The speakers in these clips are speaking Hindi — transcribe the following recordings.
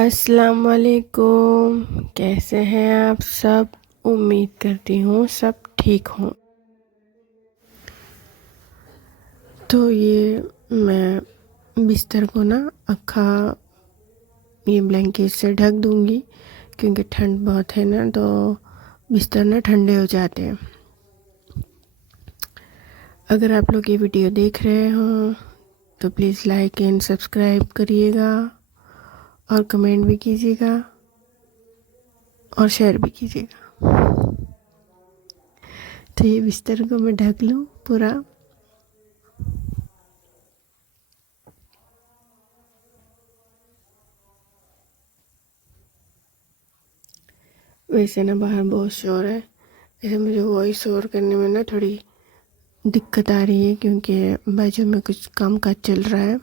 अस्सलाम वालेकुम। कैसे हैं आप सब? उम्मीद करती हूँ सब ठीक हों। तो ये मैं बिस्तर को ना अक्खा ये ब्लैंकेट से ढक दूँगी क्योंकि ठंड बहुत है ना, तो बिस्तर ना ठंडे हो जाते हैं। अगर आप लोग ये वीडियो देख रहे हो तो प्लीज़ लाइक एंड सब्सक्राइब करिएगा और कमेंट भी कीजिएगा और शेयर भी कीजिएगा। तो ये बिस्तर को मैं ढक लूँ पूरा। वैसे ना बाहर बहुत शोर है, ऐसे मुझे वॉइस ओवर करने में ना थोड़ी दिक्कत आ रही है क्योंकि बाजू में कुछ काम काज चल रहा है।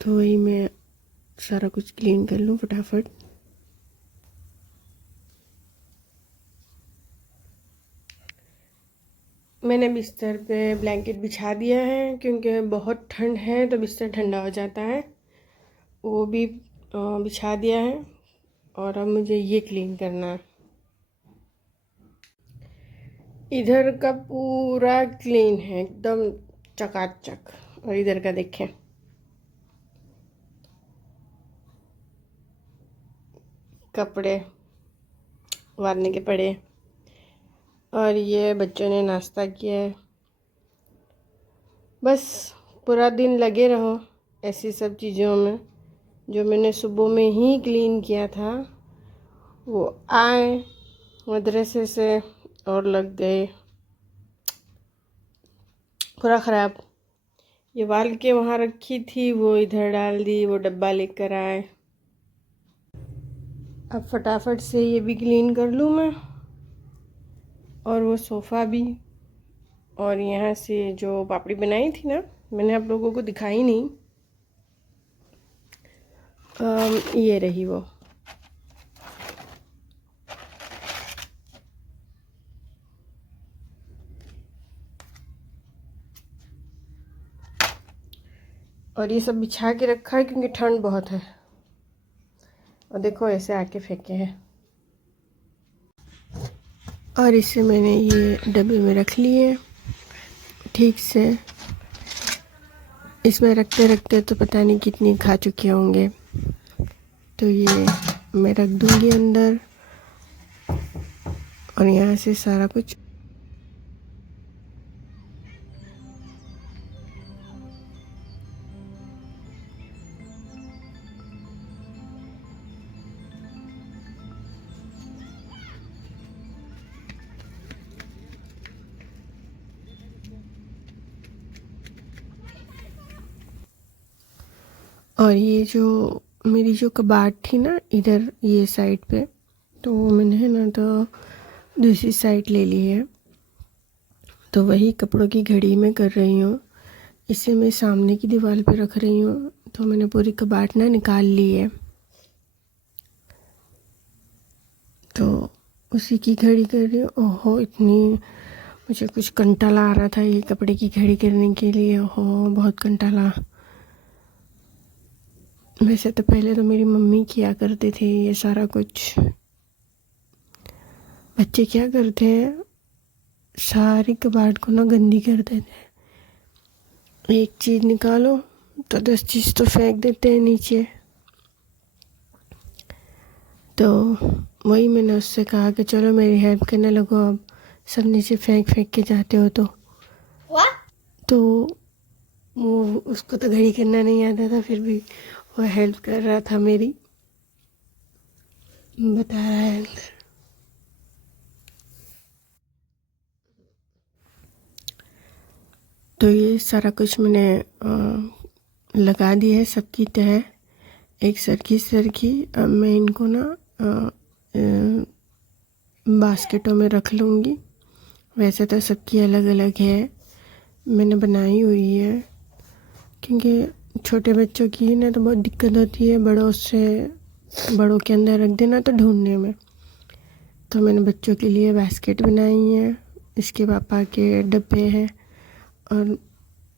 तो वही मैं सारा कुछ क्लीन कर लूँ फटाफट। मैंने बिस्तर पे ब्लैंकेट बिछा दिया है क्योंकि बहुत ठंड है तो बिस्तर ठंडा हो जाता है। वो भी बिछा दिया है और अब मुझे ये क्लीन करना है। इधर का पूरा क्लीन है एकदम चकाचक, और इधर का देखें कपड़े वारने के पड़े। और ये बच्चों ने नाश्ता किया है। बस पूरा दिन लगे रहो ऐसी सब चीज़ों में। जो मैंने सुबह में ही क्लीन किया था वो आए मदरसे से और लग गए पूरा ख़राब। ये वाल के वहाँ रखी थी वो इधर डाल दी, वो डब्बा लेकर आए। अब फटाफट से ये भी क्लीन कर लूँ मैं, और वो सोफ़ा भी। और यहाँ से जो पापड़ी बनाई थी ना, मैंने आप लोगों को दिखाई नहीं। ये रही वो। और ये सब बिछा के रखा है क्योंकि ठंड बहुत है। और देखो ऐसे आके फेंके हैं। और इसे मैंने ये डब्बे में रख लिए ठीक से। इसमें रखते रखते तो पता नहीं कितनी खा चुके होंगे। तो ये मैं रख दूँगी अंदर, और यहाँ से सारा कुछ और ये जो मेरी जो कबाट थी ना इधर ये साइड पे, तो मैंने है ना तो दूसरी साइड ले ली है। तो वही कपड़ों की घड़ी में कर रही हूँ। इसे मैं सामने की दीवार पे रख रही हूँ। तो मैंने पूरी कबाट ना निकाल ली है, तो उसी की घड़ी कर रही हूँ। ओहो, इतनी मुझे कुछ कंटाला आ रहा था ये कपड़े की घड़ी करने के लिए। ओहो, बहुत कंटाला। वैसे तो पहले तो मेरी मम्मी किया करते थे ये सारा कुछ। बच्चे क्या करते हैं, सारी कबाट को ना गंदी कर देते हैं। एक चीज़ निकालो तो 10 चीज़ तो फेंक देते हैं नीचे। तो वही मैंने उससे कहा कि चलो मेरी हेल्प करने लगो, अब सब नीचे फेंक फेंक के जाते हो तो। तो वो उसको तो घड़ी करना नहीं आता था, फिर भी वो हेल्प कर रहा था मेरी, बता रहा है। तो ये सारा कुछ मैंने लगा दिया है सबकी तह, एक सर की। अब मैं इनको ना बास्केटों में रख लूँगी। वैसे तो सबकी अलग अलग है, मैंने बनाई हुई है क्योंकि छोटे बच्चों की ना तो बहुत दिक्कत होती है बड़ों के अंदर रख देना तो ढूंढने में। तो मैंने बच्चों के लिए बास्केट बनाई है, इसके पापा के डब्बे हैं, और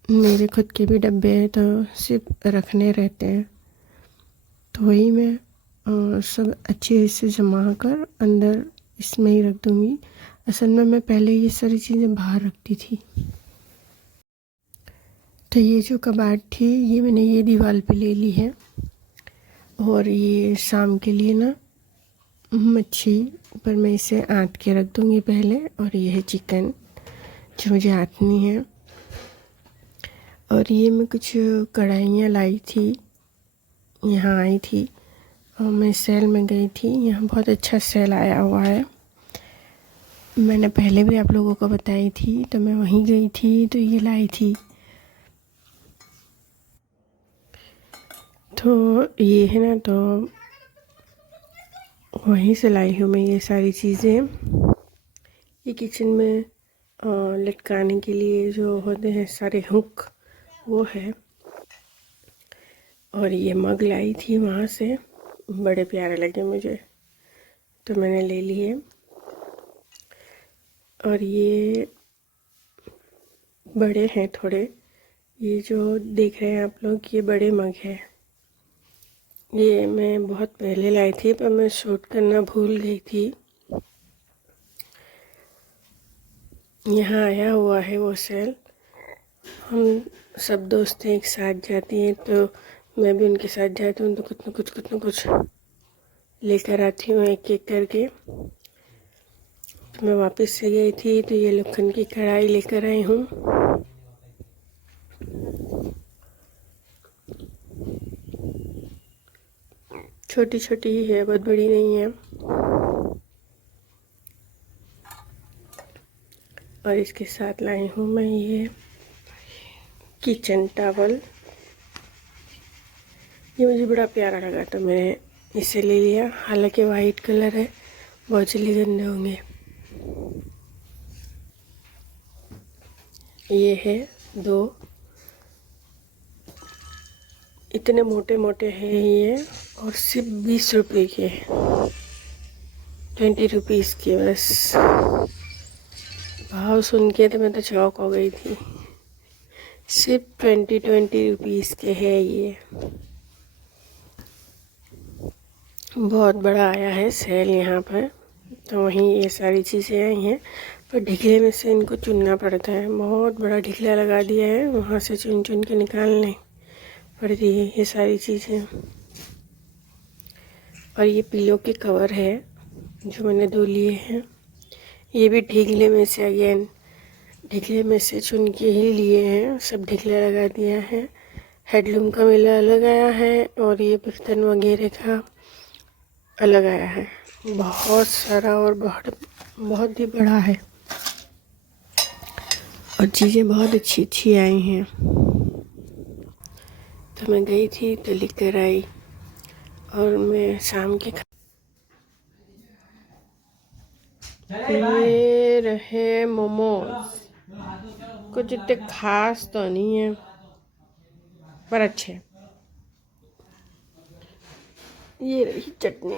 मेरे खुद के भी डब्बे हैं तो सिर्फ रखने रहते हैं, तो वही मैं सब अच्छे से जमा कर अंदर इसमें ही रख दूँगी। असल में मैं पहले ये सारी चीज़ें बाहर रखती थी। तो ये जो कबाड़ थी ये मैंने ये दीवार पे ले ली है, और ये शाम के लिए ना मच्छी पर मैं इसे आँट के रख दूँगी पहले, और ये है चिकन जो मुझे आँटनी है। और ये मैं कुछ कढ़ाइयाँ लाई थी, यहाँ आई थी, और मैं सेल में गई थी, यहाँ बहुत अच्छा सेल आया हुआ है। मैंने पहले भी आप लोगों को बताई थी, तो मैं वहीं गई थी तो ये लाई थी। तो ये है ना, तो वहीं से लाई हूँ मैं ये सारी चीज़ें। ये किचन में लटकाने के लिए जो होते हैं सारे हुक, वो है। और ये मग लाई थी वहाँ से, बड़े प्यारे लगे मुझे तो मैंने ले लिए। और ये बड़े हैं थोड़े, ये जो देख रहे हैं आप लोग, ये बड़े मग हैं। ये मैं बहुत पहले लाई थी पर मैं शूट करना भूल गई थी। यहाँ आया हुआ है वो सेल, हम सब दोस्त एक साथ जाती हैं तो मैं भी उनके साथ जाती हूँ, तो कुछ न कुछ लेकर आती हूँ एक एक करके। तो मैं वापस से गई थी तो ये लोखंड की कढ़ाई लेकर आई हूँ। छोटी छोटी ही है, बहुत बड़ी नहीं है। और इसके साथ लाई हूँ मैं ये किचन टॉवल, ये मुझे बड़ा प्यारा लगा तो मैंने इसे ले लिया। हालांकि वाइट कलर है, बहुत जल्दी गंदे होंगे। ये है 2, इतने मोटे मोटे हैं ये, और सिर्फ 20 रुपये के, 20 रुपीज़ के बस। भाव सुन के तो मैं तो चौंक हो गई थी, सिर्फ 20 रुपीज़ के है ये। बहुत बड़ा आया है सेल यहाँ पर, तो वहीं ये सारी चीज़ें आई हैं। पर ढिकले में से इनको चुनना पड़ता है, बहुत बड़ा ढिकला लगा दिया है, वहाँ से चुन चुन के निकालने पड़ती है ये सारी चीज़ें। और ये पिलो के कवर है जो मैंने 2 लिए हैं, ये भी ढिकले में से, अगेन ढिकले में से चुन के ही लिए हैं, सब ढिकला लगा दिया है। हेडलूम का मिला अलग आया है, और ये बर्तन वगैरह का अलग आया है। बहुत सारा और बहुत ही बड़ा है, और चीज़ें बहुत अच्छी अच्छी आई हैं। तो मैं गई थी तो लेकर आई, और मैं शाम के ये रहे मोमोज, कुछ इतने खास तो नहीं है पर अच्छे। ये रही चटनी।